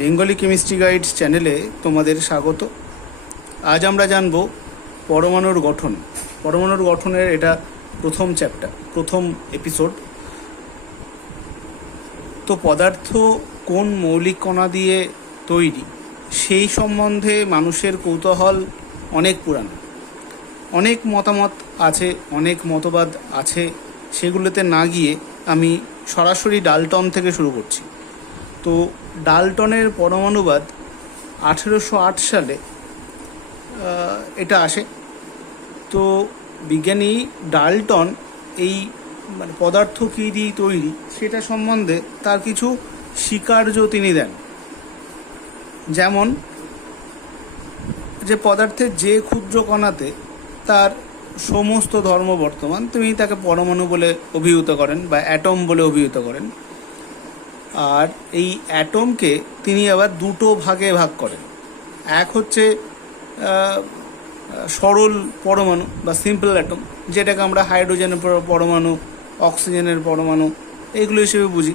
Bengali chemistry guides চ্যানেলে তোমাদের স্বাগত। আজ আমরা জানব পরমাণুর গঠন। পরমাণুর গঠনের এটা প্রথম চ্যাপ্টার, প্রথম এপিসোড। তো পদার্থ কোন মৌলিক কণা দিয়ে তৈরি সেই সম্বন্ধে মানুষের কৌতূহল অনেক পুরানো। অনেক মতামত আছে, অনেক মতবাদ আছে। সেগুলোতে না গিয়ে আমি সরাসরি ডাল্টন থেকে শুরু করছি। তো ডাল্টনের পরমাণুবাদ 1808 সালে এটা আসে। তো বিজ্ঞানী ডাল্টন এই পদার্থ কী দিয়ে তৈরি সেটা সম্বন্ধে তার কিছু স্বীকার্য তিনি দেন। যেমন যে পদার্থের যে ক্ষুদ্র কণাতে তার সমস্ত ধর্ম বর্তমান, তিনি তাকে পরমাণু বলে অভিহিত করেন বা অ্যাটম বলে অভিহিত করেন। আর এই অ্যাটমকে তিনি আবার দুটো ভাগে ভাগ করেন। এক হচ্ছে সরল পরমাণু বা সিম্পল অ্যাটম, যেটাকে আমরা হাইড্রোজেনের পরমাণু, অক্সিজেনের পরমাণু এইগুলো হিসেবে বুঝি।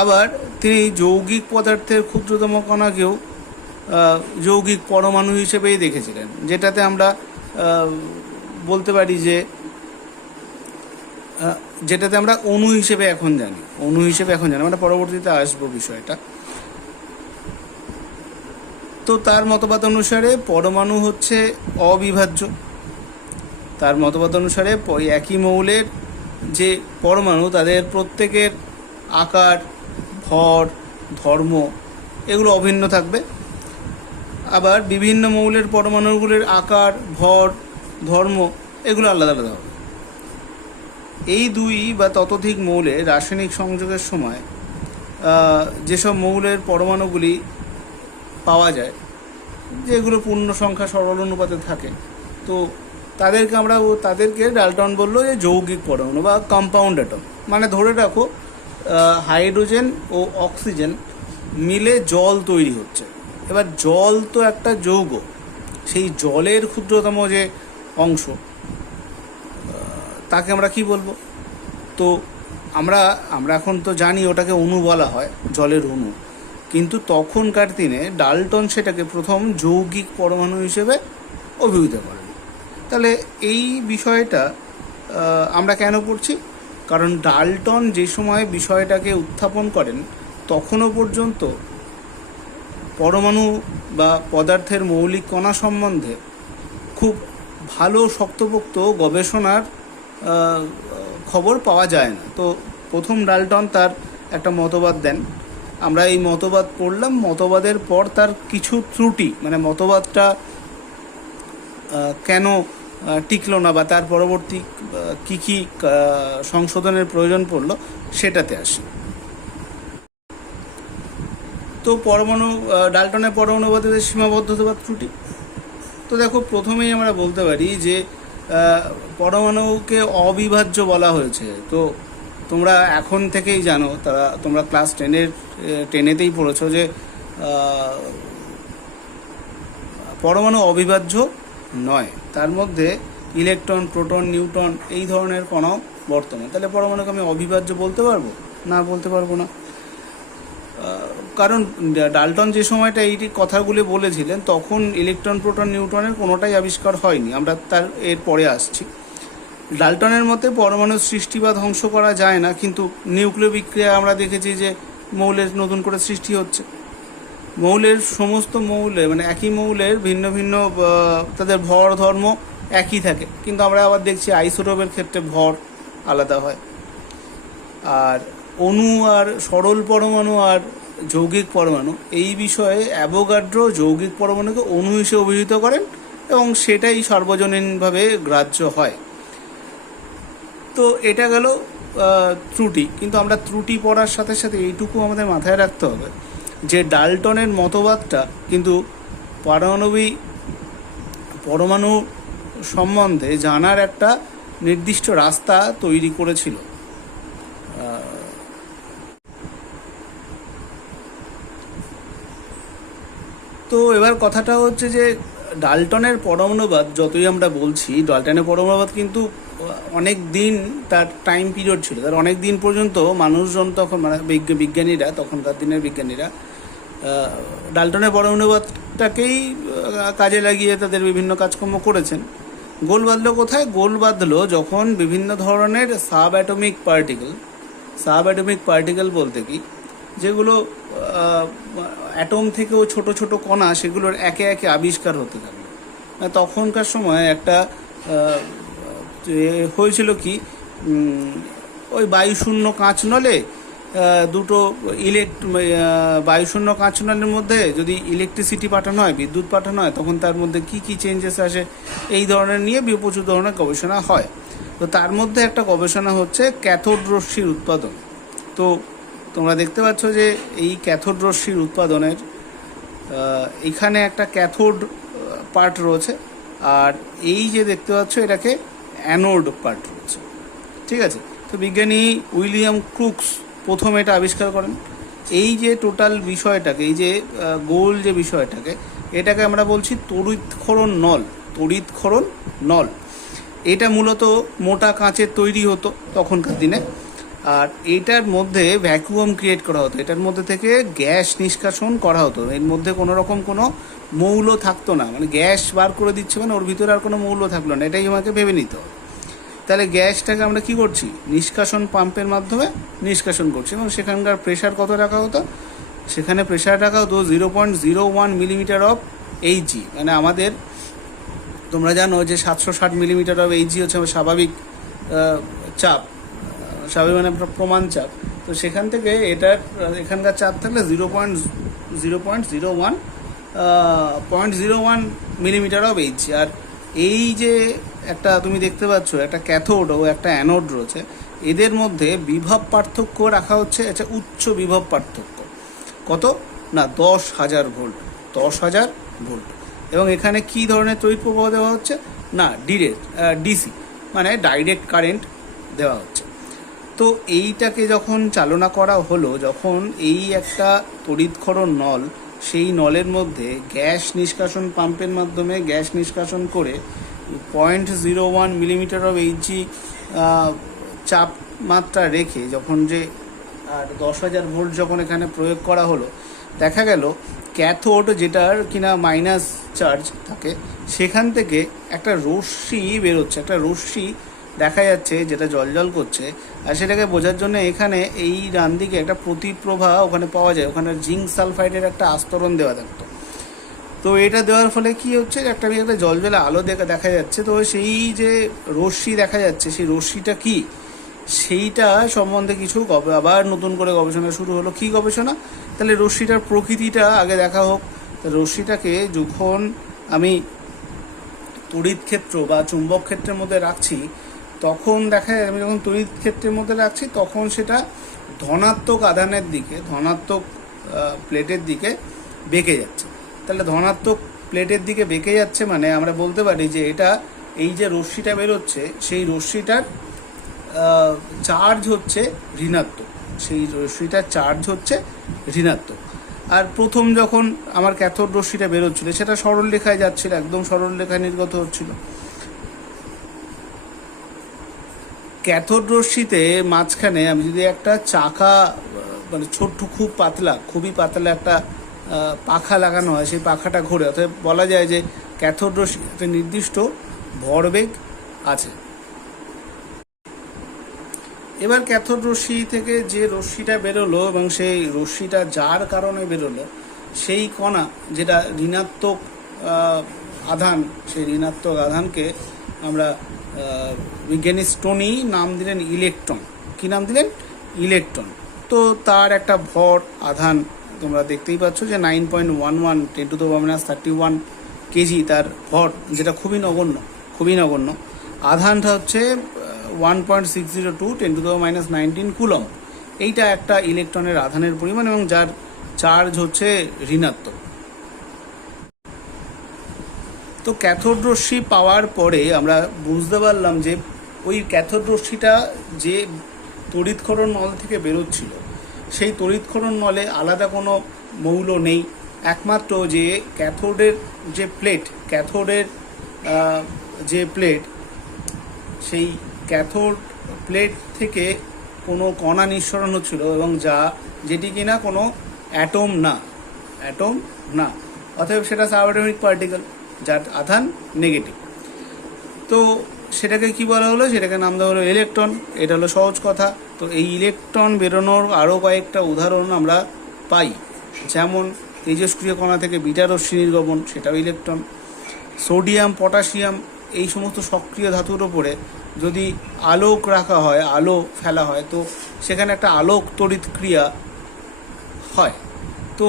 আবার তিনি যৌগিক পদার্থের ক্ষুদ্রতম কণাকেও যৌগিক পরমাণু হিসেবেই দেখেছিলেন, যেটাতে আমরা বলতে পারি যে যেটাতে আমরা অণু হিসেবে এখন জানি। আমরা পরবর্তীতে আসবো বিষয়টা। তো তার মতবাদ অনুসারে পরমাণু হচ্ছে অবিভাজ্য। তার মতবাদ অনুসারে একই মৌলের যে পরমাণু তাদের প্রত্যেকের আকার, ভর, ধর্ম এগুলো অভিন্ন থাকবে। আবার বিভিন্ন মৌলের পরমাণুগুলির আকার, ভর, ধর্ম এগুলো আলাদা আলাদা হবে। এই দুই বা ততোধিক মৌলের রাসায়নিক সংযোগের সময় যেসব মৌলের পরমাণুগুলি পাওয়া যায়, যেগুলো পূর্ণ সংখ্যা সরল অনুপাতে থাকে, তো তাদেরকে ডাল্টন বললো যে যৌগিক পরমাণু বা কম্পাউন্ড অ্যাটম। মানে ধরে রাখো হাইড্রোজেন ও অক্সিজেন মিলে জল তৈরি হচ্ছে। এবার জল তো একটা যৌগ, সেই জলের ক্ষুদ্রতম যে অংশ তাকে আমরা কি বলবো? তো আমরা এখন তো জানি ওটাকে অণু বলা হয়, জলের অণু। কিন্তু তখনকার দিনে ডাল্টন সেটাকে প্রথম যৌগিক পরমাণু হিসেবে অভিহিত করেন। তাহলে এই বিষয়টা আমরা কেন পড়ছি? কারণ ডাল্টন যে সময় বিষয়টাকে উত্থাপন করেন তখনও পর্যন্ত পরমাণু বা পদার্থের মৌলিক কণা সম্বন্ধে খুব ভালো শক্তপোক্ত গবেষণার খবর পাওয়া যায় না। তো প্রথম ডাল্টন তার একটা মতবাদ দেন। আমরা এই মতবাদ পড়লাম। মতবাদের পর তার কিছু ত্রুটি, মানে মতবাদটা কেন টিকলো না বা তার পরবর্তী কী কী সংশোধনের প্রয়োজন পড়লো সেটাতে আসি। তো ডাল্টনের পরমাণুবাদের সীমাবদ্ধতা বা ত্রুটি। তো দেখো, প্রথমেই আমরা বলতে পারি যে পরমাণুকে অবিভাজ্য বলা হয়েছে। তো তোমরা এখন থেকেই জানো, তোমরা ক্লাস টেনেতেই পড়েছো যে পরমাণু অবিভাজ্য নয়। তার মধ্যে ইলেকট্রন, প্রোটন, নিউট্রন এই ধরনের কণাও বর্তমান। তাহলে পরমাণুকে আমি অবিভাজ্য বলতে পারবো না? বলতে পারবো না। কারণ ডাল্টন যে সময়টা এই কথাগুলি বলেছিলেন তখন ইলেকট্রন, প্রোটন, নিউট্রনের কোনোটাই আবিষ্কার হয়নি। আমরা তার এর পরে আসছি। ডাল্টনের মতে পরমাণুর সৃষ্টি বা ধ্বংস করা যায় না, কিন্তু নিউক্লিয় বিক্রিয়া আমরা দেখেছি যে মৌলের নতুন করে সৃষ্টি হচ্ছে। মৌলের সমস্ত একই মৌলের ভিন্ন ভিন্ন তাদের ভর, ধর্ম একই থাকে, কিন্তু আমরা আবার দেখছি আইসোটোপের ক্ষেত্রে ভর আলাদা হয়। আর অণু আর সরল পরমাণু আর যৌগিক পরমাণু এই বিষয়ে অ্যাভোগাড্রো যৌগিক পরমাণুকে অণু হিসেবে অভিহিত করেন এবং সেটাই সর্বজনীনভাবে গ্রাহ্য হয়। তো এটা গেল ত্রুটি। কিন্তু আমরা ত্রুটি পড়ার সাথে সাথে এইটুকু আমাদের মাথায় রাখতে হবে যে ডাল্টনের মতবাদটা কিন্তু পরমাণু সম্বন্ধে জানার একটা নির্দিষ্ট রাস্তা তৈরি করেছিল। তো এবার কথাটা হচ্ছে যে ডাল্টনের পরমাণুবাদ যতই আমরা বলছি, ডাল্টনের পরমাণুবাদ কিন্তু অনেক দিন তার টাইম পিরিয়ড ছিল। তার অনেক দিন পর্যন্ত মানুষজন তখন, বিজ্ঞানীরা, তখনকার দিনের বিজ্ঞানীরা ডাল্টনের পরমাণুবাদটাকেই কাজে লাগিয়ে তাদের বিভিন্ন কাজকর্ম করেছেন। গোল বাঁধলো কোথায়? গোল বাঁধলো যখন বিভিন্ন ধরনের সাব অ্যাটমিক পার্টিকেল বলতে কি, যেগুলো অ্যাটম থেকেও ছোট ছোট কণা, সেগুলোর একে একে আবিষ্কার হতে থাকলো। তখনকার সময় একটা হয়েছিল কি, ওই বায়ুশূন্য কাঁচ নলে দুটো বায়ুশূন্য কাঁচ নলের মধ্যে যদি ইলেকট্রিসিটি পাঠানো হয়, বিদ্যুৎ পাঠানো হয়, তখন তার মধ্যে কি কি চেঞ্জেস আসে, এই ধরনের নিয়ে প্রচুর ধরনের গবেষণা হয়। তো তার মধ্যে একটা গবেষণা হচ্ছে ক্যাথোড রশ্মির উৎপাদন। তো তোমরা দেখতে পাচ্ছ যে এই ক্যাথোড রশ্মির উৎপাদনের এখানে একটা ক্যাথোড পার্ট রয়েছে, আর এই যে দেখতে পাচ্ছ এটাকে অ্যানোড পার্ট রয়েছে। ঠিক আছে? তো বিজ্ঞানী উইলিয়াম ক্রুকস প্রথম এটা আবিষ্কার করেন। এই যে টোটাল বিষয়টাকে, এই যে গোল যে বিষয়টাকে, এটাকে আমরা বলছি তড়িৎক্ষরণ নল। এটা মূলত মোটা কাঁচের তৈরি হতো তখনকার দিনে, আর এটার মধ্যে ভ্যাকুয়াম ক্রিয়েট করা হতো, এটার মধ্যে থেকে গ্যাস নিষ্কাশন করা হতো। এর মধ্যে কোনো রকম কোনো মৌল থাকতো না, মানে গ্যাস বার করে দিচ্ছে, মানে ওর ভিতরে আর কোনো মৌল থাকলো না, এটাই আমাকে ভেবে নিতে হবে। তাহলে গ্যাসটাকে আমরা কি করছি? নিষ্কাশন পাম্পের মাধ্যমে নিষ্কাশন করছি, এবং সেখানকার প্রেশার কত রাখা হতো? সেখানে প্রেশার রাখা হতো 0.01 মিলিমিটার অফ এইচজি। মানে আমাদের, তোমরা জানো যে 760 মিলিমিটার অফ এইচজি হচ্ছে স্বাভাবিক চাপ, স্বাভাবিক মানে প্রমাণ চাপ। তো সেখান থেকে এটার এখানকার চাপ থাকলে 0.01 মিলিমিটার অফ এইচজি। আর এই যে একটা তুমি দেখতে পাচ্ছ একটা ক্যাথোড ও একটা অ্যানোড রয়েছে, এদের মধ্যে বিভব পার্থক্য রাখা হচ্ছে, আচ্ছা উচ্চ বিভব পার্থক্য কত না 10,000 ভোল্ট। এবং এখানে কি ধরনের তড়িৎ প্রবাহ দেওয়া হচ্ছে না? ডিসি, মানে ডাইরেক্ট কারেন্ট দেওয়া হচ্ছে। তো এইটাকে যখন চালনা করা হলো, যখন এই একটা তড়িৎক্ষরণ নল, সেই নলের মধ্যে গ্যাস নিষ্কাশন পাম্পের মাধ্যমে গ্যাস নিষ্কাশন করে 0.01 মিলিমিটার অফ এইচজি চাপ মাত্রা রেখে যখন যে আর 10,000 ভোল্ট যখন এখানে প্রয়োগ করা হলো, দেখা গেল ক্যাথোড যেটার কিনা মাইনাস চার্জ থাকে, সেখান থেকে একটা রশ্মি বেরোচ্ছে, একটা রশ্মি দেখা যাচ্ছে যেটা জলজল করছে। আর সেটাকে বোঝার জন্য এখানে এই ডান দিকে একটা প্রতিপ্রভা ওখানে পাওয়া যায়, ওখানে জিঙ্ক সালফাইডের একটা আস্তরণ দেওয়া থাকতো। তো এটা দেওয়ার ফলে কি হচ্ছে, একটা জলজলে আলো দেখা যাচ্ছে। তো সেই যে রশ্মি দেখা যাচ্ছে, সেই রশ্মিটা কি, সেইটা সম্বন্ধে কিছু আবার নতুন করে গবেষণা শুরু হলো। কি গবেষণা? তাহলে রশ্মিটার প্রকৃতিটা আগে দেখা হোক। রশ্মিটাকে যখন আমি তড়িৎ ক্ষেত্র বা চুম্বক ক্ষেত্রের মধ্যে রাখছি, তখন দেখা যায় আমি যখন তড়িৎ ক্ষেত্রের মধ্যে রাখছি, তখন সেটা ধনাত্মক আধানের দিকে, ধনাত্মক প্লেটের দিকে বেঁকে যাচ্ছে। তাহলে ধনাত্মক প্লেটের দিকে বেঁকে যাচ্ছে মানে আমরা বলতে পারি যে এটা, এই যে রশ্মিটা বেরোচ্ছে, সেই রশ্মিটার চার্জ হচ্ছে ঋণাত্মক, সেই রশ্মিটার চার্জ হচ্ছে ঋণাত্মক। আর প্রথম যখন আমার ক্যাথোড রশ্মিটা বেরোচ্ছিল, সেটা সরল রেখায় যাচ্ছিল, একদম সরল রেখায় নির্গত হচ্ছিল। ক্যাথোড রশ্মিতে মাঝখানে আমি যদি একটা চাকা, মানে ছোট্ট খুবই পাতলা একটা পাখা লাগানো হয়, সেই পাখাটা ঘোরে, অর্থাৎ বলা যায় যে ক্যাথোড রশ্মি একটা নির্দিষ্ট ভরবেগ আছে। এবার ক্যাথোড রশ্মি থেকে যে রশ্মিটা বেরোলো এবং সেই রশ্মিটা যার কারণে বেরোলো, সেই কণা যেটা ঋণাত্মক আধান, সেই ঋণাত্মক আধানকে আমরা বিজ্ঞানী স্টোনি নাম দিলেন ইলেকট্রন। কি নাম দিলেন? ইলেকট্রন। তো তার একটা ভর আধান তোমরা দেখতেই পাচ্ছ যে 9.11 10⁻31 কেজি তার ভর, যেটা খুবই নগণ্য। আধানটা হচ্ছে 1.602 10⁻19 কুলম। এইটা একটা ইলেকট্রনের আধানের পরিমাণ, এবং যার চার্জ হচ্ছে ঋণাত্মক। তো ক্যাথোড রশ্মি পাওয়ার পরে আমরা বুঝতে পারলাম যে ওই ক্যাথোড রশ্মিটা যে তড়িৎক্ষরণ নল থেকে বেরোচ্ছিল, সেই তড়িৎক্ষরণ নলে আলাদা কোনো মৌল নেই, একমাত্র যে ক্যাথোডের যে প্লেট, সেই ক্যাথোড প্লেট থেকে কোনো কণা নিঃসরণ হচ্ছিল, এবং যেটি কিনা কোনো অ্যাটম না, অ্যাটম না, অতএব সেটা সাবঅ্যাটমিক পার্টিকেল যার আধান নেগেটিভ। তো সেটাকে কি বলা হলো, সেটাকে নাম দেওয়া হলো ইলেকট্রন। এটা হলো সহজ কথা। তো এই ইলেকট্রন বেরোনোর আরও কয়েকটা উদাহরণ আমরা পাই, যেমন তেজস্ক্রিয় কণা থেকে বিটা রশ্মি নির্গমন, সেটাও ইলেকট্রন। সোডিয়াম, পটাশিয়াম এই সমস্ত সক্রিয় ধাতুর ওপরে যদি আলোক রাখা হয়, আলো ফেলা হয়, তো সেখানে একটা আলোক তড়িৎ ক্রিয়া হয়। তো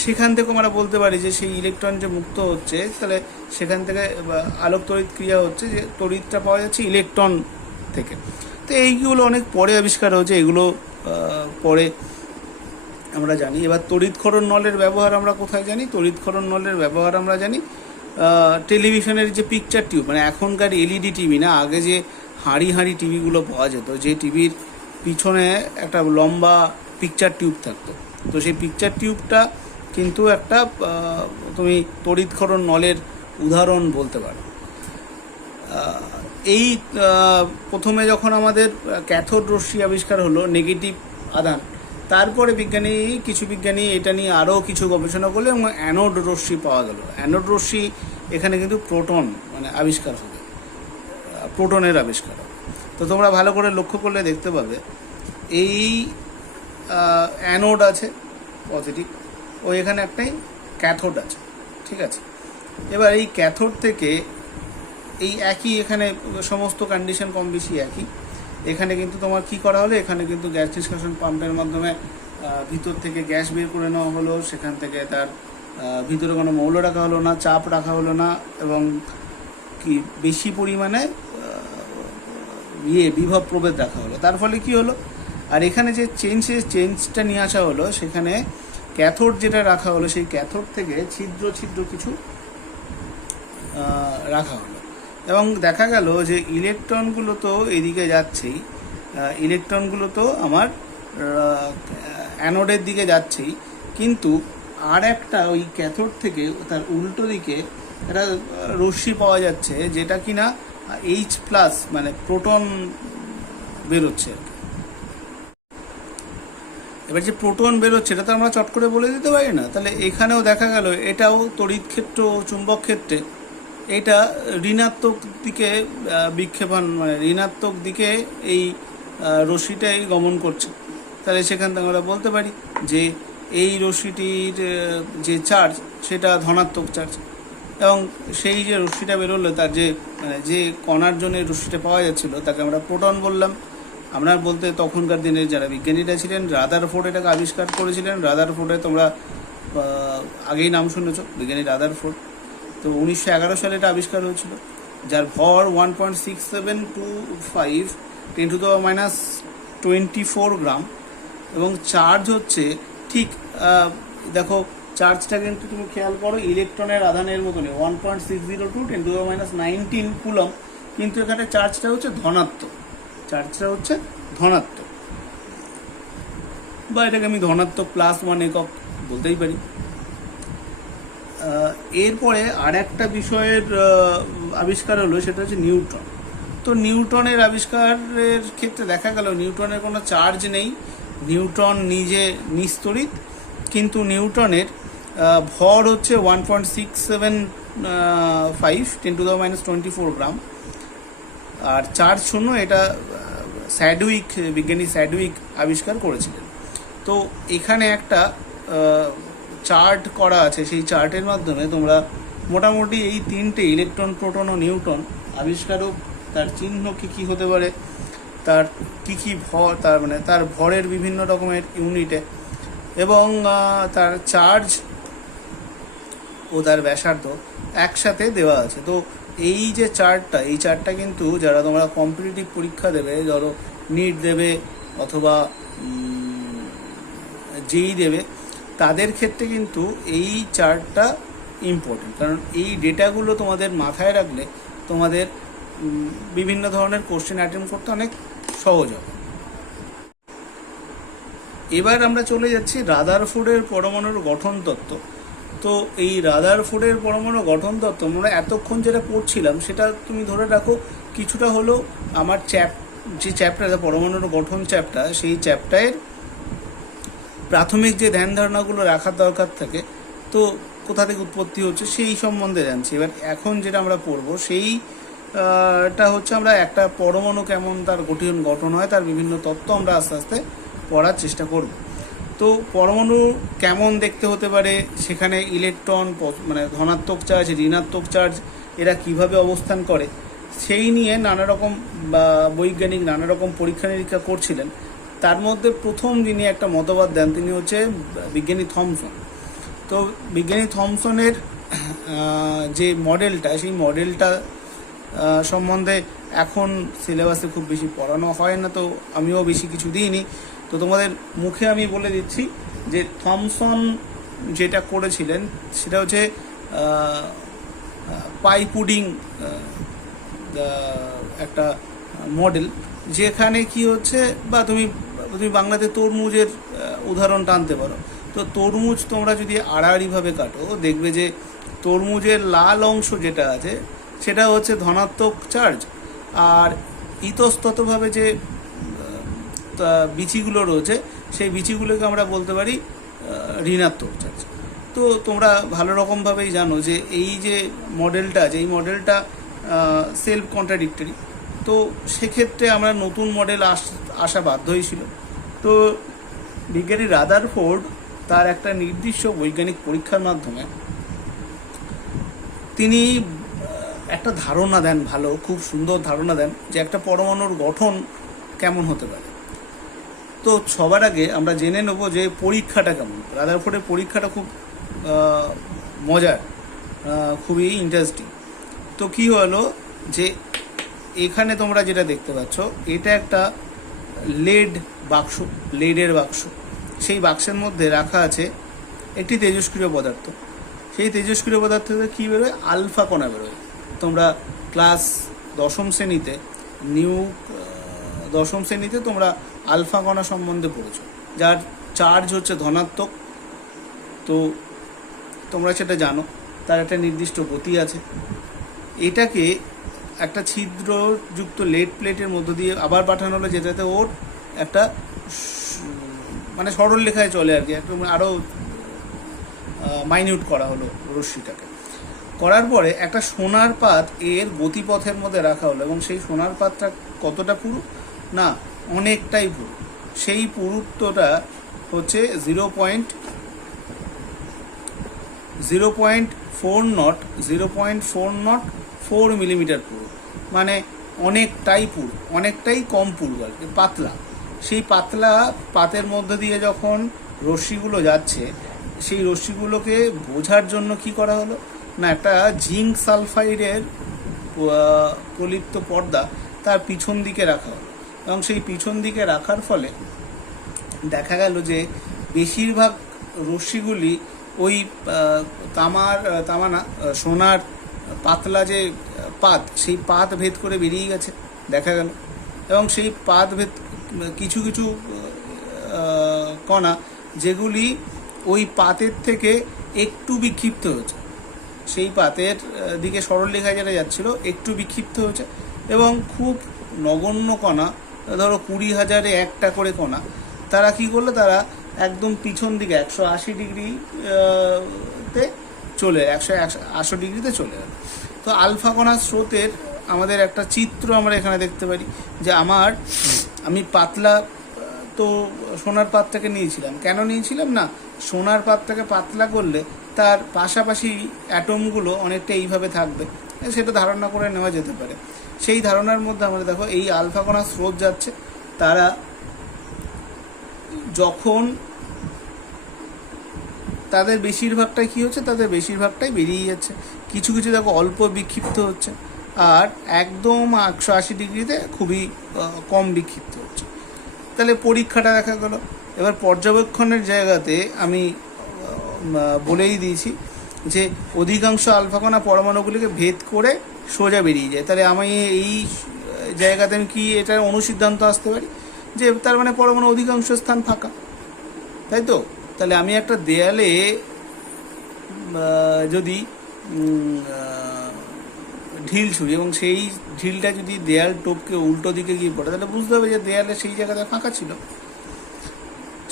সেখান থেকে আমরা বলতে পারি যে সেই ইলেকট্রন যে মুক্ত হচ্ছে, তাহলে সেখান থেকে আলোক তড়িৎ ক্রিয়া হচ্ছে, যে তড়িৎটা পাওয়া যাচ্ছে ইলেকট্রন থেকে। তো এইগুলো অনেক পরে আবিষ্কার হয়েছে, এগুলো পরে আমরা জানি। এবার তড়িৎক্ষরণ নলের ব্যবহার আমরা কোথায় জানি? তড়িৎক্ষরণ নলের ব্যবহার আমরা জানি টেলিভিশনের যে পিকচার টিউব, মানে এখনকার এলইডি টিভি না, আগে যে হাঁড়ি হাঁড়ি টিভিগুলো পাওয়া যেত, যে টিভির পিছনে একটা লম্বা পিকচার টিউব থাকতো, তো সেই পিকচার টিউবটা কিন্তু একটা তুমি তড়িৎক্ষরণ নলের উদাহরণ বলতে পারো। এই প্রথমে যখন আমাদের ক্যাথোড রশ্মি আবিষ্কার হলো, নেগেটিভ আধান, তারপরে কিছু বিজ্ঞানী এটা নিয়ে আরও কিছু গবেষণা করলো এবং অ্যানোড রশ্মি পাওয়া গেল। অ্যানোড রশ্মি এখানে কিন্তু প্রোটন মানে আবিষ্কার হবে, প্রোটনের আবিষ্কার হবে। তো তোমরা ভালো করে লক্ষ্য করলে দেখতে পাবে এই অ্যানোড আছে পজিটিভ, ও এখানে একটাই ক্যাথোড আছে, ঠিক আছে। এবার এই ক্যাথোড থেকে এই একই, এখানে সমস্ত কন্ডিশন কম বেশি একই। এখানে কিন্তু তোমার কি করা হলো, এখানে কিন্তু গ্যাস নিষ্কাশন পাম্পের মাধ্যমে ভিতর থেকে গ্যাস বের করে নেওয়া হলো, সেখান থেকে তার ভিতরে কোনো মৌল রাখা হলো না, চাপ রাখা হলো না, এবং কি বেশি পরিমাণে বিভব প্রভেদ রাখা হলো। তার ফলে কি হলো, আর এখানে যে চেঞ্জটা নিয়ে আসা হলো, সেখানে ক্যাথোড যেটা রাখা হলো, সেই ক্যাথোড থেকে ছিদ্র ছিদ্র কিছু রাখা হলো, এবং দেখা গেল যে ইলেকট্রনগুলো তো এদিকে যাচ্ছেই, ইলেকট্রনগুলো তো আমার অ্যানোডের দিকে যাচ্ছেই, কিন্তু আর একটা ওই ক্যাথোড থেকে তার উল্টো দিকে একটা রশ্মি পাওয়া যাচ্ছে, যেটা কিনা H+ মানে প্রোটন বেরোচ্ছে। এবার যে প্রোটন বেরোচ্ছে, এটা তো আমরা চট করে বলে দিতে পারি না। তাহলে এখানেও দেখা গেল এটাও তড়িৎ ক্ষেত্র ও চুম্বক ক্ষেত্রে এটা ঋণাত্মক দিকে বিক্ষেপণ, মানে ঋণাত্মক দিকে এই রশ্মিটাই গমন করছে। তাহলে সেখান থেকে আমরা বলতে পারি যে এই রশ্মিটির যে চার্জ, সেটা ধনাত্মক চার্জ, এবং সেই যে রশ্মিটা বেরোলো, তার যে মানে যে কণার জন্য রশ্মিটা পাওয়া যাচ্ছিলো, তাকে আমরা প্রোটন বললাম। আমরা বলতে তখনকার দিনের যারা বিজ্ঞানীরা ছিলেন, রাদারফোর্ড এটাকে আবিষ্কার করেছিলেন। রাদারফোর্ডে তোমরা আগেই নাম শুনেছো, বিজ্ঞানী রাদারফোর্ড। তো 1911 সালে এটা আবিষ্কার হয়েছিল, যার ভর 1.6725 10⁻24 গ্রাম, এবং চার্জ হচ্ছে ঠিক দেখো চার্জটা কিন্তু তুমি খেয়াল করো ইলেকট্রনের আধানের মতনই 1.602 10⁻19 কুলম, কিন্তু এখানে চার্জটা হচ্ছে ধনাত্মক, চার্জটা হচ্ছে ধনাত্মক, বা এটাকে আমি ধনাত্মক +1 একক বলতেই পারি। এরপরে আর একটা বিষয়ের আবিষ্কার হলো, সেটা হচ্ছে নিউট্রন। তো নিউটনের আবিষ্কারের ক্ষেত্রে দেখা গেল নিউটনের কোনো চার্জ নেই, নিউটন নিজে নিস্তড়িৎ, কিন্তু নিউটনের ভর হচ্ছে 1.675 10⁻24 গ্রাম, আর চার্জ শূন্য। এটা বিজ্ঞানী স্যাডউইক আবিষ্কার করেছিলেন। তো এখানে একটা চার্ট করা আছে, সেই চার্টের মাধ্যমে তোমরা মোটামুটি এই তিনটে ইলেকট্রন, প্রোটন ও নিউটন আবিষ্কারক, তার চিহ্ন কী কী হতে পারে, তার কী কী ভর, তার মানে তার ভরের বিভিন্ন রকমের ইউনিটে, এবং তার চার্জ ও তার ব্যাসার্ধ একসাথে দেওয়া আছে। তো এই যে চার্টটা, এই চার্টটা কিন্তু যারা তোমরা কম্পিটিটিভ পরীক্ষা দেবে, ধরো নিট দেবে অথবা যেই দেবে, তাদের ক্ষেত্রে কিন্তু এই চার্টটা ইম্পর্টেন্ট, কারণ এই ডেটাগুলো তোমাদের মাথায় রাখলে তোমাদের বিভিন্ন ধরনের কোশ্চেন অ্যাটেম্প করতে অনেক সহজ হবে। এবার আমরা চলে যাচ্ছি রাদারফোর্ডের পরমাণুর গঠন তত্ত্ব। তো এই রাদারফোর্ডের পরমাণু গঠন তত্ত্ব আমরা এতক্ষণ যেটা পড়ছিলাম, সেটা তুমি ধরে রাখো কিছুটা হলো আমার যে চ্যাপ্টার পরমাণুর গঠন চ্যাপ্টার, সেই চ্যাপ্টারের প্রাথমিক যে ধ্যান ধারণাগুলো রাখার দরকার থাকে, তো কোথা থেকে উৎপত্তি হচ্ছে সেই সম্বন্ধে জানছি। এবার এখন যেটা আমরা পড়বো টা হচ্ছে আমরা একটা পরমাণু কেমন তার গঠন হয়, তার বিভিন্ন তত্ত্ব আমরা আস্তে আস্তে পড়ার চেষ্টা করব। তো পরমাণু কেমন দেখতে হতে পারে, সেখানে ইলেকট্রন মানে ধনাত্মক চার্জ, ঋণাত্মক চার্জ এরা কিভাবে অবস্থান করে, সেই নিয়ে নানা রকম বৈজ্ঞানিক নানা রকম পরীক্ষা নিরীক্ষা করছিলেন। তার মধ্যে প্রথম যিনি একটা মতবাদ দেন তিনি হচ্ছে বিজ্ঞানী থমসন। তো বিজ্ঞানী থমসনের যে মডেলটা, সেই মডেলটা সম্বন্ধে এখন সিলেবাসে খুব বেশি পড়ানো হয় না, তো আমিও বেশি কিছু দিইনি। তো তোমাদের মুখে আমি বলে দিচ্ছি যে থমসন যেটা করেছিলেন সেটা হচ্ছে পাই পুডিং একটা মডেল, যেখানে কি হচ্ছে, বা তুমি বাংলাতে তরমুজের উদাহরণ টানতে পারো। তো তরমুজ তোমরা যদি আড়াআড়িভাবে কাটো, দেখবে যে তরমুজের লাল অংশ যেটা আছে সেটা হচ্ছে ধনাত্মক চার্জ, আর ইতস্ততভাবে যে বিচিগুলো রয়েছে সেই বিচিগুলোকে আমরা বলতে পারি ঋণাত্মক চার্জ। তো তোমরা ভালো রকমভাবেই জানো যে এই যে মডেলটা আছে, এই মডেলটা সেলফ কন্ট্রাডিক্টরি। তো সেক্ষেত্রে আমরা নতুন মডেল আসা বাধ্য হয়েছিল। তো বিজ্ঞানী রাদারফোর্ড তার একটা নির্দিষ্ট বৈজ্ঞানিক পরীক্ষার মাধ্যমে তিনি একটা ধারণা দেন, খুব সুন্দর ধারণা দেন যে একটা পরমাণুর গঠন কেমন হতে পারে। তো সবার আগে আমরা জেনে নেব যে পরীক্ষাটা কেমন। রাদারফোর্ডের পরীক্ষাটা খুব মজার, খুবই ইন্টারেস্টিং। তো কি হলো যে এখানে তোমরা যেটা দেখতে পাচ্ছ, এটা একটা লেডের বাক্স। সেই বাক্সের মধ্যে রাখা আছে একটি তেজস্ক্রিয় পদার্থ। সেই তেজস্ক্রিয় পদার্থ থেকে কী বেরোয়? আলফা কণা বেরোয়। তোমরা ক্লাস দশম শ্রেণীতে তোমরা আলফা কণা সম্বন্ধে পড়েছো, যার চার্জ হচ্ছে ধনাত্মক। তো তোমরা সেটা জানো, তার একটা নির্দিষ্ট গতি আছে। এটাকে একটা ছিদ্রযুক্ত লেড প্লেটের মধ্য দিয়ে আবার পাঠানো হলো, যেটাতে ওর একটা মানে সরল লেখায় চলে আর কি, একটু আরও মাইনিউট করা হলো রশ্মিটাকে। করার পরে একটা সোনার পাত এর গতিপথের মধ্যে রাখা হলো, এবং সেই সোনার পাতটা কতটা পুরু? না, অনেকটাই পুরু। সেই পুরুত্বটা হচ্ছে 0.404 মিলিমিটার পুরু, মানে অনেকটাই কম পুরু আর কি, পাতলা। সেই পাতলা পাতের মধ্যে দিয়ে যখন রশ্মিগুলো যাচ্ছে, সেই রশ্মিগুলোকে বোঝার জন্য কি করা হলো না, একটা জিঙ্ক সালফাইডের প্রলিপ্ত পর্দা তার পিছন দিকে রাখা হলো। এবং সেই পিছন দিকে রাখার ফলে দেখা গেল যে বেশিরভাগ রশ্মিগুলি ওই সোনার পাতলা যে পাত, সেই পাত ভেদ করে বেরিয়ে গেছে দেখা গেল। এবং সেই পাত ভেদ কিছু কণা যেগুলি ওই পাতের থেকে একটু বিক্ষিপ্ত হয়েছে, সেই পাতের দিকে সরলরেখায় যেটা যাচ্ছিল একটু বিক্ষিপ্ত হয়েছে। এবং খুব নগণ্য কণা, ধরো 20,000-এ একটা করে কণা, তারা কি করলো, তারা একদম পিছন দিকে 180 ডিগ্রিতে 180 ডিগ্রিতে চলে গেল। তো আলফা কণার স্রোতের আমাদের একটা চিত্র আমরা এখানে দেখতে পারি যে আমি পাতলা তো সোনার পাতটাকে নিয়েছিলাম। কেন নিয়েছিলাম? না, সোনার পাতটাকে পাতলা করলে তার পাশাপাশি অ্যাটমগুলো অনেকটা এইভাবে থাকবে, সেটা ধারণা করে নেওয়া যেতে পারে। সেই ধারণার মধ্যে আমরা দেখো এই আলফা কণার স্রোত যাচ্ছে, তারা যখন তাদের বেশিরভাগটাই কী হচ্ছে, তাদের বেশিরভাগটাই বেরিয়ে যাচ্ছে। কিছু দেখো অল্প বিক্ষিপ্ত হচ্ছে, আর একদম 180 ডিগ্রিতে খুবই কম বিক্ষিপ্ত হচ্ছে। তাহলে পরীক্ষাটা দেখা গেল। এবার পর্যবেক্ষণের জায়গাতে আমি বলেই দিয়েছি যে অধিকাংশ আলফা কণা পরমাণুগুলিকে ভেদ করে সোজা বেরিয়ে যায়। তাহলে আমি এই জায়গাতে আমি কি এটার অনুসিদ্ধান্ত আসতে পারি যে তার মানে পরমাণু অধিকাংশ স্থান ফাঁকা, তাই তো? তাহলে আমি একটা দেয়ালে যদি ঢিল ছুঁড়ি এবং সেই ঢিলটা যদি দেয়াল টোপকে উল্টো দিকে গিয়ে পড়ে, তাহলে বুঝতে হবে যে দেয়ালে সেই জায়গাতে ফাঁকা ছিল।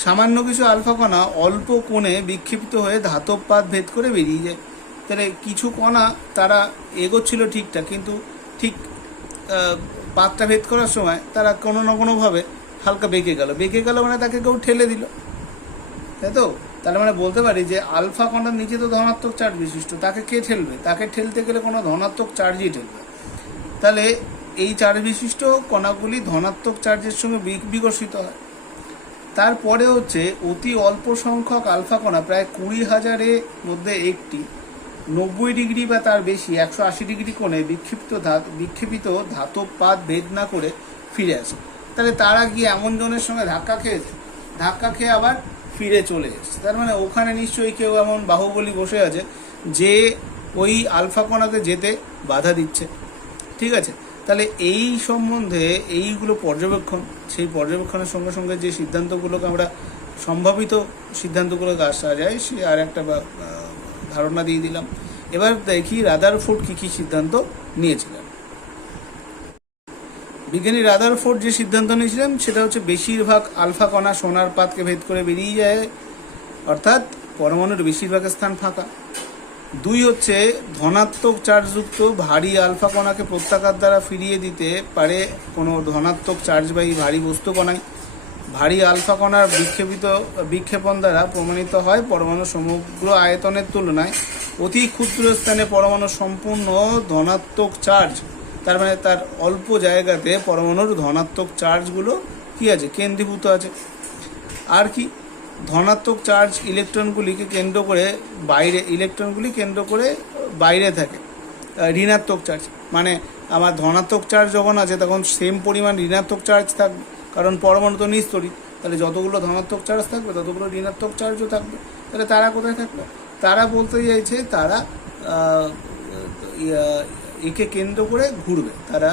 সামান্য কিছু আলফা কণা অল্প কোণে বিক্ষিপ্ত হয়ে ধাতব পাত ভেদ করে বেরিয়ে যায়। তাহলে কিছু কণা তারা এগোচ্ছিল ঠিকঠাক, কিন্তু ঠিক পাতটা ভেদ করার সময় তারা কোনো না কোনোভাবে হালকা বেঁকে গেল মানে তাকে কেউ ঠেলে দিল, তাই তো? তাহলে মানে বলতে পারি যে আলফা কণার নিচে তো ধনাত্মক চার্জ বিশিষ্ট, তাকে কে ঠেলবে? তাকে ঠেলতে গেলে কোনো ধনাত্মক চার্জই ঠেলবে। তাহলে এই চার্জ বিশিষ্ট কণাগুলি ধনাত্মক চার্জের সঙ্গে বিকশিত হয়। তারপরে হচ্ছে অতি অল্প সংখ্যক আলফা কণা, প্রায় 20,000-এর মধ্যে একটি 90 ডিগ্রি বা তার বেশি 180 ডিগ্রি কোণে বিক্ষেপিত ধাতব পাত ভেদ না করে ফিরে আসে। তাহলে তারা গিয়ে এমন জনের সঙ্গে ধাক্কা খেয়ে আবার ফিরে চলে এসেছে। তার মানে ওখানে নিশ্চয়ই কেউ এমন বাহুবলী বসে আছে যে ওই আলফা কণাকে যেতে বাধা দিচ্ছে। ঠিক আছে, তাহলে এই সম্বন্ধে এইগুলো পর্যবেক্ষণ, সেই পর্যবেক্ষণের সঙ্গে সঙ্গে যে সিদ্ধান্তগুলোকে আমরা সম্ভাবিত সিদ্ধান্তগুলোকে আসা যায়, সে আর একটা ধারণা দিয়ে দিলাম। এবার দেখি রাদারফোর্ড কী সিদ্ধান্ত নিয়েছিলেন। বিজ্ঞানী রাদারফোর্ড যে সিদ্ধান্ত নিয়েছিলেন সেটা হচ্ছে বেশিরভাগ আলফা কণা সোনার পাতকে ভেদ করে বেরিয়ে যায়, অর্থাৎ পরমাণুর বেশিরভাগ স্থান ফাঁকা। 2 হচ্ছে ধনাত্মক চার্জযুক্ত ভারী আলফা কণাকে প্রত্যাঘাত দ্বারা ফিরিয়ে দিতে পারে কোনো ধনাত্মক চার্জবাহী ভারী বস্তু কণায়। ভারী আলফা কণার বিক্ষেপণ দ্বারা প্রমাণিত হয় পরমাণুর সমগ্র আয়তনের তুলনায় অতি ক্ষুদ্র স্থানে পরমাণুর সম্পূর্ণ ধনাত্মক চার্জ, তার মানে তার অল্প জায়গাতে পরমাণুর ধনাত্মক চার্জগুলো কি আছে? কেন্দ্রীভূত আছে। আর কি? ধনাত্মক চার্জ ইলেকট্রনগুলিকে কেন্দ্র করে বাইরে থাকে। ঋণাত্মক চার্জ মানে আমার ধনাত্মক চার্জ যখন আছে তখন সেম পরিমাণ ঋণাত্মক চার্জ থাকবে, কারণ পরমাণু তো নিস্তড়িত। তাহলে যতগুলো ধনাত্মক চার্জ থাকবে ততগুলো ঋণাত্মক চার্জও থাকবে। তাহলে তারা কোথায় থাকবে? তারা বলতে চাইছে তারা একে কেন্দ্র করে ঘুরবে, তারা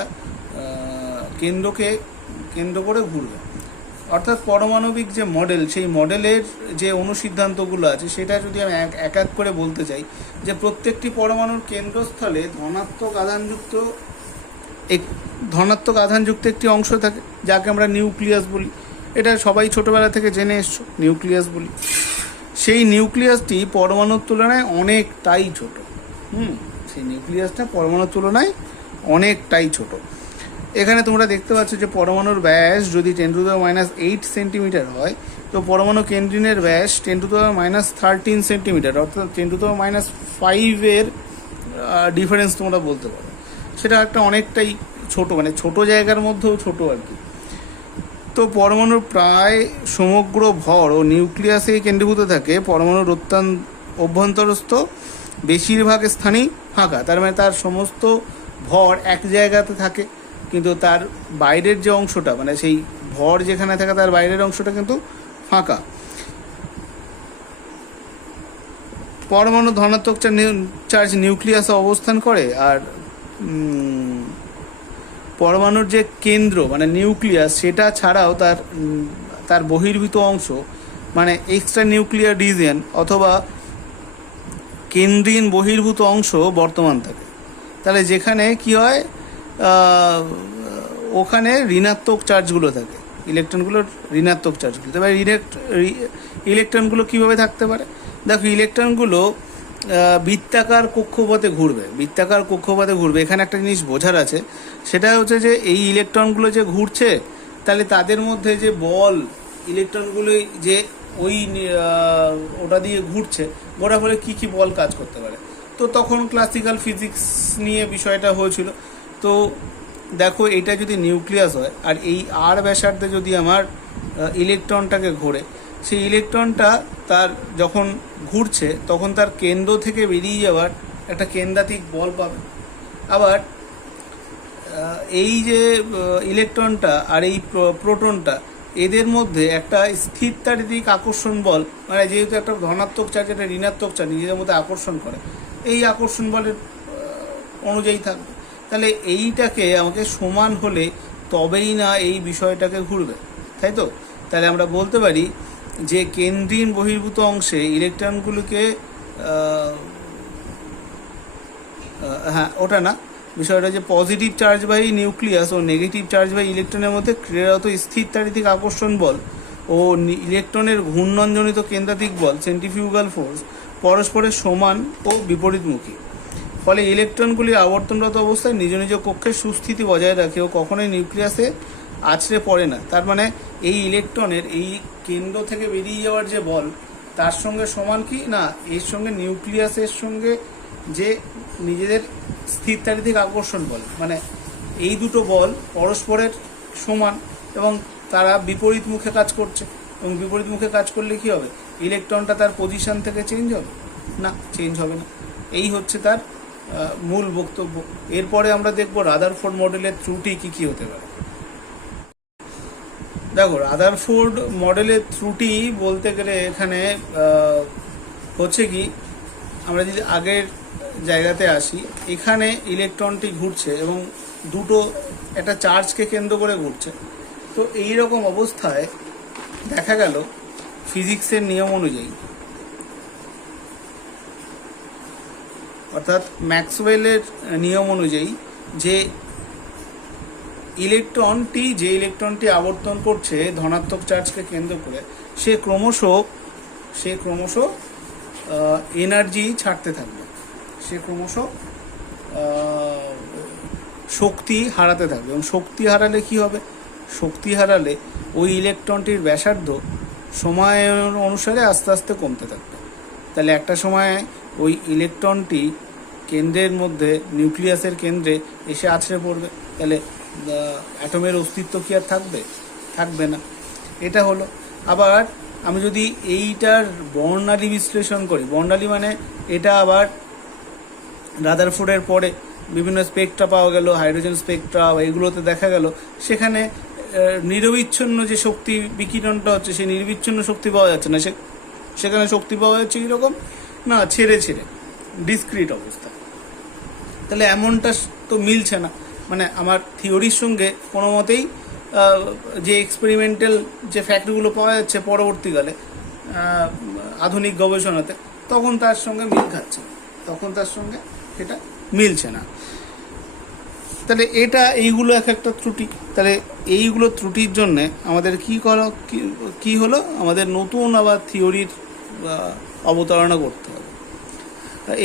কেন্দ্রকে কেন্দ্র করে ঘুরবে। অর্থাৎ পারমাণবিক যে মডেল, সেই মডেলের যে অনুসিদ্ধান্তগুলো আছে সেটা যদি আমি এক এক করে বলতে চাই, যে প্রত্যেকটি পরমাণুর কেন্দ্রস্থলে ধনাত্মক আধানযুক্ত একটি অংশ থাকে, যাকে আমরা নিউক্লিয়াস বলি। এটা সবাই ছোটবেলা থেকে জেনে এসছো, নিউক্লিয়াস বলি। সেই নিউক্লিয়াসটি পরমাণুর তুলনায় অনেকটাই ছোট। সেই নিউক্লিয়াসটা পরমাণুর তুলনায় অনেকটাই ছোট। এখানে তোমরা দেখতে পাচ্ছ যে পরমাণুর ব্যাস যদি 10⁻8 সেন্টিমিটার হয়, তো পরমাণু কেন্দ্রিনের ব্যাস 10⁻13 সেন্টিমিটার, অর্থাৎ 10⁻5-এর ডিফারেন্স তোমরা বলতে পারো। সেটা একটা অনেকটাই ছোট, মানে ছোট জায়গার মধ্যেও ছোট আর কি। তো পরমাণুর প্রায় সমগ্র ভর ও নিউক্লিয়াসেই কেন্দ্রীভূত থাকে। পরমাণুর অভ্যন্তরস্থ বেশিরভাগ স্থানই ফাঁকা, তার মানে তার সমস্ত ভর এক জায়গাতে থাকে, কিন্তু তার বাইরের যে অংশটা, মানে সেই ভর যেখানে থাকে তার বাইরের অংশটা কিন্তু ফাঁকা। পরমাণু ধনাত্মক চার্জ নিউক্লিয়াসে অবস্থান করে, আর পরমাণুর যে কেন্দ্র মানে নিউক্লিয়াস, সেটা ছাড়াও তার বহির্ভূত অংশ মানে এক্সট্রা নিউক্লিয়ার রিজিয়ন অথবা কেন্দ্রীয় বহির্ভূত অংশ বর্তমান থাকে। তাহলে যেখানে কি হয়, ওখানে ঋণাত্মক চার্জগুলো থাকে, ইলেকট্রনগুলোর ঋণাত্মক চার্জগুলো। তবে ইলেকট্রনগুলো কীভাবে থাকতে পারে? দেখো, ইলেকট্রনগুলো বৃত্তাকার কক্ষপথে ঘুরবে। এখানে একটা জিনিস বোঝার আছে, সেটা হচ্ছে যে এই ইলেকট্রনগুলো যে ঘুরছে, তাহলে তাদের মধ্যে যে বল, ইলেকট্রনগুলো যে ওটা দিয়ে ঘুরছে, ঘোরার ফলে কী কী বল কাজ করতে পারে। তো তখন ক্লাসিক্যাল ফিজিক্স নিয়ে বিষয়টা হয়েছিল। তো দেখো, এটা যদি নিউক্লিয়াস হয় আর এই আর ব্যাসার্ধে যদি আমার ইলেকট্রনটাকে ঘোরে, সেই ইলেকট্রনটা তার যখন ঘুরছে তখন তার কেন্দ্র থেকে বেরিয়ে যাওয়ার একটা কেন্দ্রাতিক বল পাবে। আবার এই যে ইলেকট্রনটা আর এই প্রোটনটা, এদের মধ্যে একটা স্থিরতারিতিক আকর্ষণ বল, মানে যেহেতু একটা ধনাত্মক চার্জ একটা ঋণাত্মক চার্জ নিজেদের মধ্যে আকর্ষণ করে, এই আকর্ষণ বলের অনুযায়ী থাকবে। তাহলে এইটাকে আমাকে সমান হলে তবেই না এই বিষয়টাকে ঘুরবে, তাই তো? তাহলে আমরা বলতে পারি যে কেন্দ্রীয় বহির্ভূত অংশে ইলেকট্রনগুলোকে ওটা না, বিষয়টা যে পজিটিভ চার্জবাহী নিউক্লিয়াস ও নেগেটিভ চার্জবাহী ইলেকট্রনের মধ্যে ক্রিয়ারত স্থিরতারিতিক আকর্ষণ বল ও ইলেকট্রনের ঘূর্ণনজনিত কেন্দ্রাতিক বল সেন্ট্রিফিউগাল ফোর্স পরস্পরের সমান ও বিপরীতমুখী। ফলে ইলেকট্রনগুলি আবর্তনরত অবস্থায় নিজ নিজ কক্ষের সুস্থিতি বজায় রাখে ও কখনোই নিউক্লিয়াসে আছড়ে পড়ে না। তার মানে এই ইলেকট্রনের এই কেন্দ্র থেকে বেরিয়ে যাওয়ার যে বল তার সঙ্গে সমান কি না, এর সঙ্গে নিউক্লিয়াসের সঙ্গে যে নিজেদের স্থিরতারিধিক আকর্ষণ বল, মানে এই দুটো বল পরস্পরের সমান এবং তারা বিপরীত মুখে কাজ করছে। এবং বিপরীত মুখে কাজ করলে কি হবে, ইলেকট্রনটা তার পজিশন থেকে চেঞ্জ হবে না, চেঞ্জ হবে না। এই হচ্ছে তার মূল বক্তব্য। এরপরে আমরা দেখব রাদারফোর্ড মডেলের ত্রুটি কি কি হতে পারে। দেখো, রাদারফোর্ড মডেলের ত্রুটি বলতে গেলে এখানে হচ্ছে কি, আমরা যদি আগের জায়গাতে আসি, এখানে ইলেকট্রনটি ঘুরছে এবং দুটো একটা চার্জকে কেন্দ্র করে ঘুরছে। তো এই রকম অবস্থায় দেখা গেল ফিজিক্সের নিয়ম অনুযায়ী, অর্থাৎ ম্যাক্সওয়েলের নিয়ম অনুযায়ী, যে যে ইলেকট্রনটি আবর্তন করছে ধনাত্মক চার্জকে কেন্দ্র করে, সে ক্রমশ এনার্জি ছাড়তে থাকবে, সে ক্রমশ শক্তি হারাতে থাকবে। এবং শক্তি হারালে কি হবে, শক্তি হারালে ওই ইলেকট্রনটির ব্যাসার্ধ সময়ের অনুসারে আস্তে আস্তে কমতে থাকবে। তাহলে একটা সময়ে ওই ইলেকট্রনটি কেন্দ্রের মধ্যে, নিউক্লিয়াসের কেন্দ্রে এসে আছড়ে পড়বে। তাহলে অ্যাটমের অস্তিত্ব কি আর থাকবে না। এটা হলো। আবার আমি যদি এইটার বর্ণালী বিশ্লেষণ করি, বর্ণালী মানে এটা আবার রাদারফোর্ডের পরে বিভিন্ন স্পেকট্রা পাওয়া গেল, হাইড্রোজেন স্পেকট্রা, এগুলোতে দেখা গেল সেখানে নিরবিচ্ছিন্ন যে শক্তি বিকিরণটা হচ্ছে, সেই নিরবিচ্ছিন্ন শক্তি পাওয়া যাচ্ছে না, সেখানে শক্তি পাওয়া যাচ্ছে কীরকম না, ছেড়ে ডিসক্রিট অবস্থা। তাহলে এমনটা তো মিলছে না, মানে আমার থিওরির সঙ্গে কোনো মতেই যে এক্সপেরিমেন্টাল যে ফ্যাক্টগুলো পাওয়া যাচ্ছে পরবর্তীকালে আধুনিক গবেষণাতে, তখন তার সঙ্গে মিল খাচ্ছে, তখন তার সঙ্গে এটা মিলছে না। তাহলে এইগুলো একটা ত্রুটি। তাহলে এইগুলো ত্রুটির জন্যে আমাদের কি হলো, আমাদের নতুন আবার থিওরির অবতারণা করতে হবে।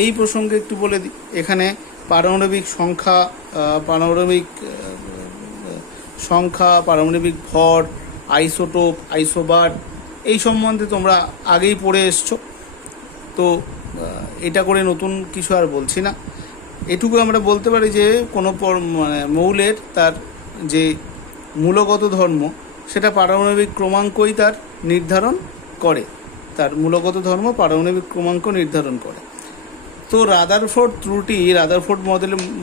এই প্রসঙ্গে একটু বলে দিই, এখানে পারমাণবিক সংখ্যা, পারমাণবিক ভর, আইসোটোপ, আইসোবার, এই সম্বন্ধে তোমরা আগেই পড়ে এসছো, তো এটা করে নতুন কিছু আর বলছি না। এটুকু আমরা বলতে পারি যে কোনো মৌলের তার যে মূলগত ধর্ম, সেটা পারমাণবিক ক্রমাঙ্কই তার নির্ধারণ করে, তার মূলগত ধর্ম পারমাণবিক ক্রমাঙ্ক নির্ধারণ করে। তো রাদারফোর্ড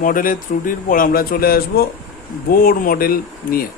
মডেলের ত্রুটির পর আমরা চলে আসব বোর মডেল নিয়ে।